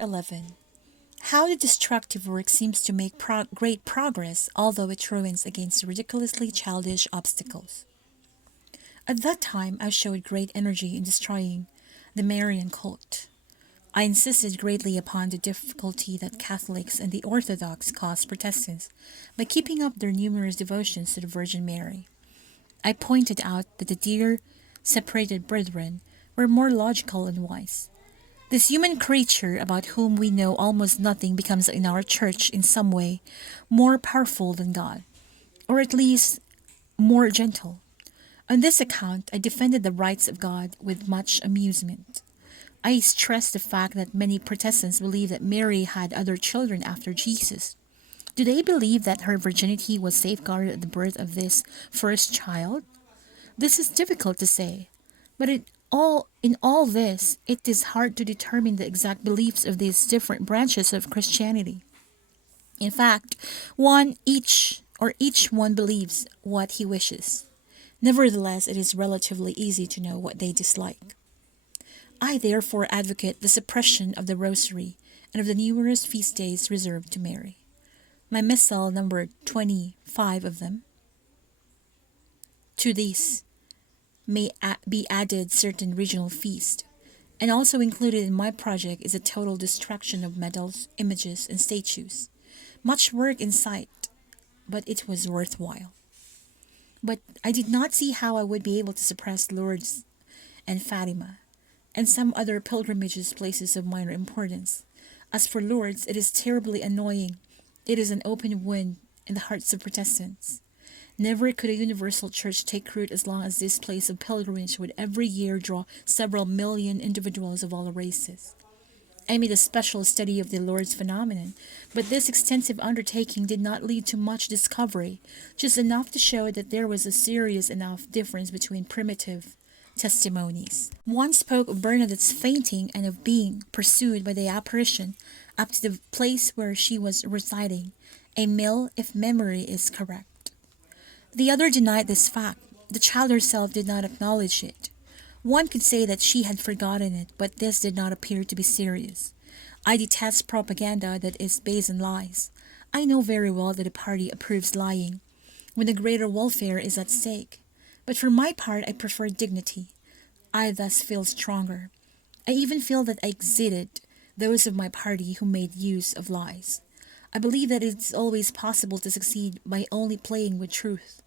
11. How the destructive work seems to make great progress, although it ruins against ridiculously childish obstacles. At that time, I showed great energy in destroying the Marian cult. I insisted greatly upon the difficulty that Catholics and the Orthodox caused Protestants by keeping up their numerous devotions to the Virgin Mary. I pointed out that the dear, separated brethren were more logical and wise. This human creature about whom we know almost nothing becomes in our church in some way more powerful than God, or at least more gentle. On this account, I defended the rights of God with much amusement. I stressed the fact that many Protestants believe that Mary had other children after Jesus. Do they believe that her virginity was safeguarded at the birth of this first child? This is difficult to say, but in all this, it is hard to determine the exact beliefs of these different branches of Christianity. In fact, each one believes what he wishes. Nevertheless, it is relatively easy to know what they dislike. I therefore advocate the suppression of the Rosary and of the numerous feast days reserved to Mary. My missal numbered 25 of them. To these may be added certain regional feasts, and also included in my project is a total destruction of medals, images, and statues. Much work in sight, but it was worthwhile. But I did not see how I would be able to suppress Lourdes and Fatima, and some other pilgrimages places of minor importance. As for Lourdes, it is terribly annoying. It is an open wound in the hearts of Protestants. Never could a universal church take root as long as this place of pilgrimage would every year draw several million individuals of all races. I made a special study of the Lourdes phenomenon, but this extensive undertaking did not lead to much discovery, just enough to show that there was a serious enough difference between primitive testimonies. One spoke of Bernadette's fainting and of being pursued by the apparition up to the place where she was residing, a mill if memory is correct. The other denied this fact. The child herself did not acknowledge it. One could say that she had forgotten it, but this did not appear to be serious. I detest propaganda that is based on lies. I know very well that a party approves lying when the greater welfare is at stake. But for my part, I prefer dignity. I thus feel stronger. I even feel that I exceeded those of my party who made use of lies. I believe that it is always possible to succeed by only playing with truth.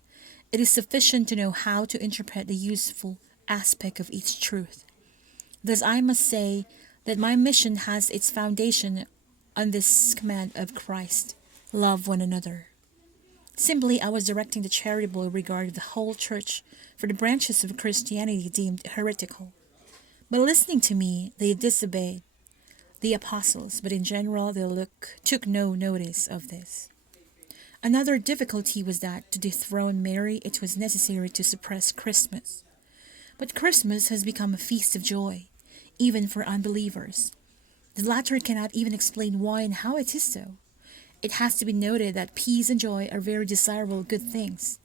It is sufficient to know how to interpret the useful aspect of each truth. Thus I must say that my mission has its foundation on this command of Christ: love one another. Simply, I was directing the charitable regard of the whole church for the branches of Christianity deemed heretical. By listening to me, they disobeyed the apostles, but in general they took no notice of this. Another difficulty was that to dethrone Mary it was necessary to suppress Christmas. But Christmas has become a feast of joy, even for unbelievers. The latter cannot even explain why and how it is so. It has to be noted that peace and joy are very desirable good things.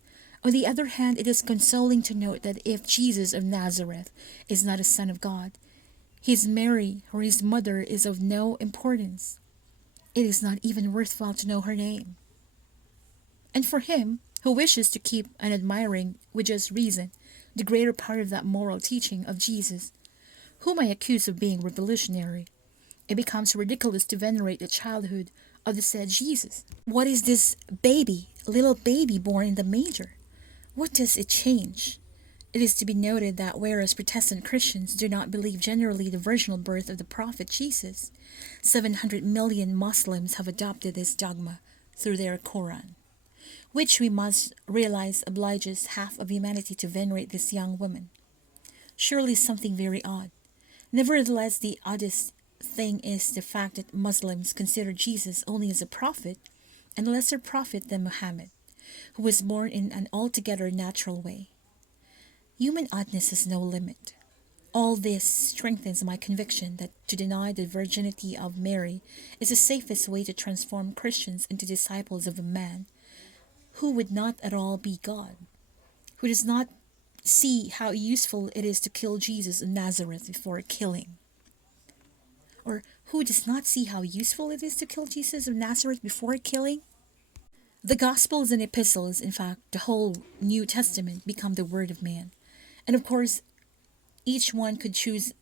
On the other hand, it is consoling to note that if Jesus of Nazareth is not a son of God, his Mary or his mother is of no importance. It is not even worthwhile to know her name. And for him who wishes to keep on admiring, with just reason, the greater part of that moral teaching of Jesus, whom I accuse of being revolutionary, it becomes ridiculous to venerate the childhood of the said Jesus. What is this little baby born in the manger? What does it change? It is to be noted that whereas Protestant Christians do not believe generally the virginal birth of the prophet Jesus, 700 million Muslims have adopted this dogma through their Quran, which we must realize obliges half of humanity to venerate this young woman. Surely something very odd. Nevertheless, the oddest thing is the fact that Muslims consider Jesus only as a prophet and a lesser prophet than Muhammad, who was born in an altogether natural way. Human oddness has no limit. All this strengthens my conviction that to deny the virginity of Mary is the safest way to transform Christians into disciples of a man who would not at all be God, who does not see how useful it is to kill Jesus of Nazareth before killing, or who does not see how useful it is to kill Jesus of Nazareth before killing? The Gospels and Epistles, in fact, the whole New Testament, become the word of man. And of course, each one could choose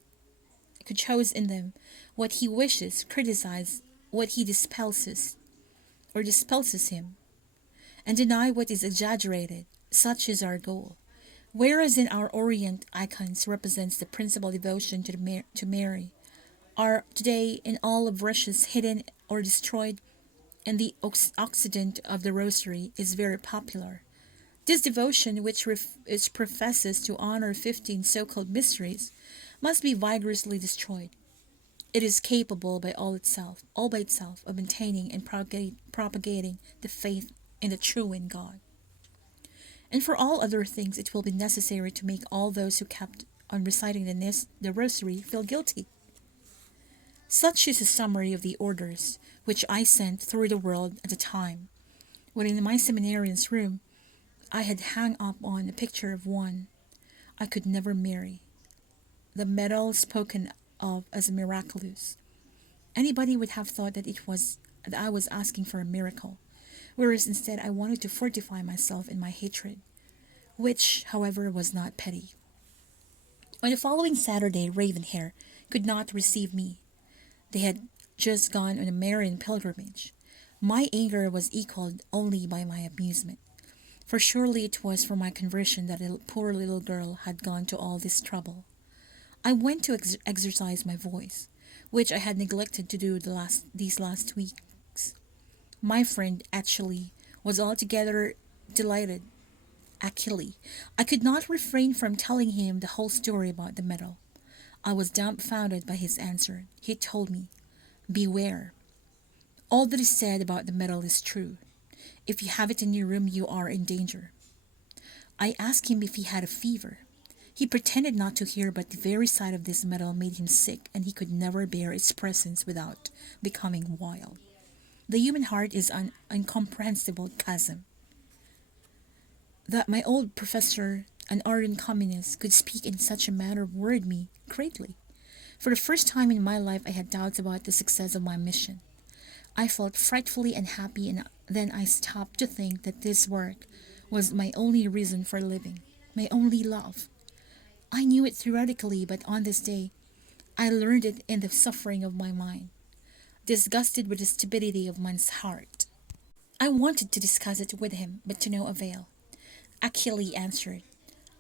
in them what he wishes, criticize what he dispelses him, and deny what is exaggerated. Such is our goal. Whereas in our Orient icons represents the principal devotion to Mary, are today in all of Russia's hidden or destroyed, and the Occident of the Rosary is very popular. This devotion, which professes to honor 15 so-called mysteries, must be vigorously destroyed. It is capable all by itself, of maintaining and propagating the faith in the true in God. And for all other things, it will be necessary to make all those who kept on reciting the Rosary feel guilty. Such is a summary of the orders which I sent through the world at the time, when in my seminarian's room I had hung up on a picture of one I could never marry, the medal spoken of as miraculous. Anybody would have thought that I was asking for a miracle, whereas instead I wanted to fortify myself in my hatred, which, however, was not petty. On the following Saturday, Ravenhair could not receive me. They had just gone on a Marian pilgrimage. My anger was equaled only by my amusement, for surely it was for my conversion that a poor little girl had gone to all this trouble. I went to exercise my voice, which I had neglected to do these last weeks. My friend Achille was altogether delighted. Achille. I could not refrain from telling him the whole story about the medal. I was dumbfounded by his answer. He told me, "Beware. All that is said about the medal is true. If you have it in your room, you are in danger." I asked him if he had a fever. He pretended not to hear, but the very sight of this medal made him sick, and he could never bear its presence without becoming wild. The human heart is an incomprehensible chasm. That my old professor, an ardent communist, could speak in such a manner worried me greatly. For the first time in my life I had doubts about the success of my mission. I felt frightfully unhappy, and then I stopped to think that this work was my only reason for living, my only love. I knew it theoretically, but on this day I learned it in the suffering of my mind, disgusted with the stupidity of one's heart. I wanted to discuss it with him, but to no avail. Achille answered,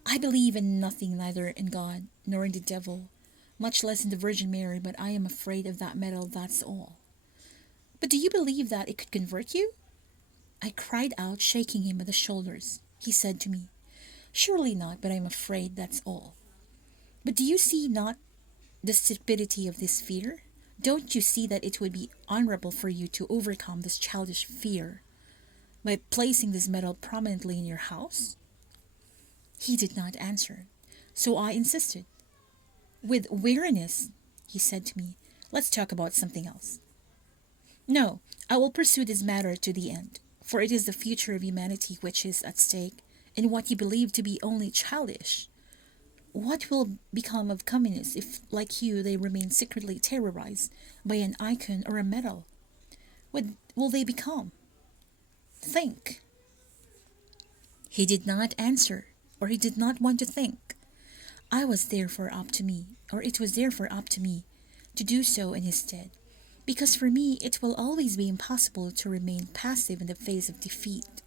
"I believe in nothing, neither in God nor in the devil, much less in the Virgin Mary, but I am afraid of that medal, that's all." "But do you believe that it could convert you?" I cried out, shaking him by the shoulders. He said to me, "Surely not, but I am afraid, that's all." "But do you see not the stupidity of this fear? Don't you see that it would be honorable for you to overcome this childish fear by placing this medal prominently in your house?" He did not answer, so I insisted. With weariness, he said to me, "Let's talk about something else." "No, I will pursue this matter to the end, for it is the future of humanity which is at stake in what you believe to be only childish. What will become of communists if, like you, they remain secretly terrorized by an icon or a medal? What will they become? Think." He did not answer, or he did not want to think. It was therefore up to me to do so in his stead, because for me it will always be impossible to remain passive in the face of defeat.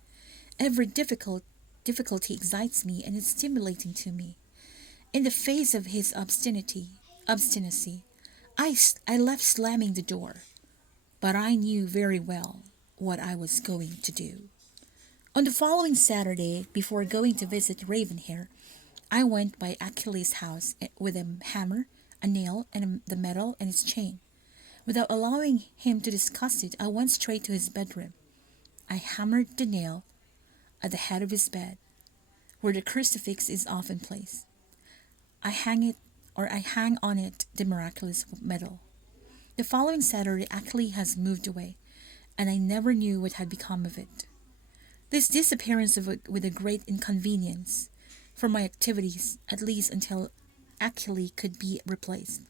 Every difficulty excites me and is stimulating to me. In the face of his obstinacy, I left slamming the door, but I knew very well what I was going to do. On the following Saturday, before going to visit Ravenhair, I went by Achilles' house with a hammer, a nail, and the medal and its chain. Without allowing him to discuss it, I went straight to his bedroom. I hammered the nail at the head of his bed, where the crucifix is often placed. I hang on it the miraculous medal. The following Saturday, Achilles has moved away, and I never knew what had become of it. This disappearance with a great inconvenience for my activities, at least until Achilles could be replaced.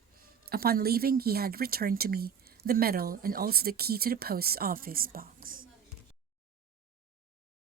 Upon leaving, he had returned to me the medal, and also the key to the post office box.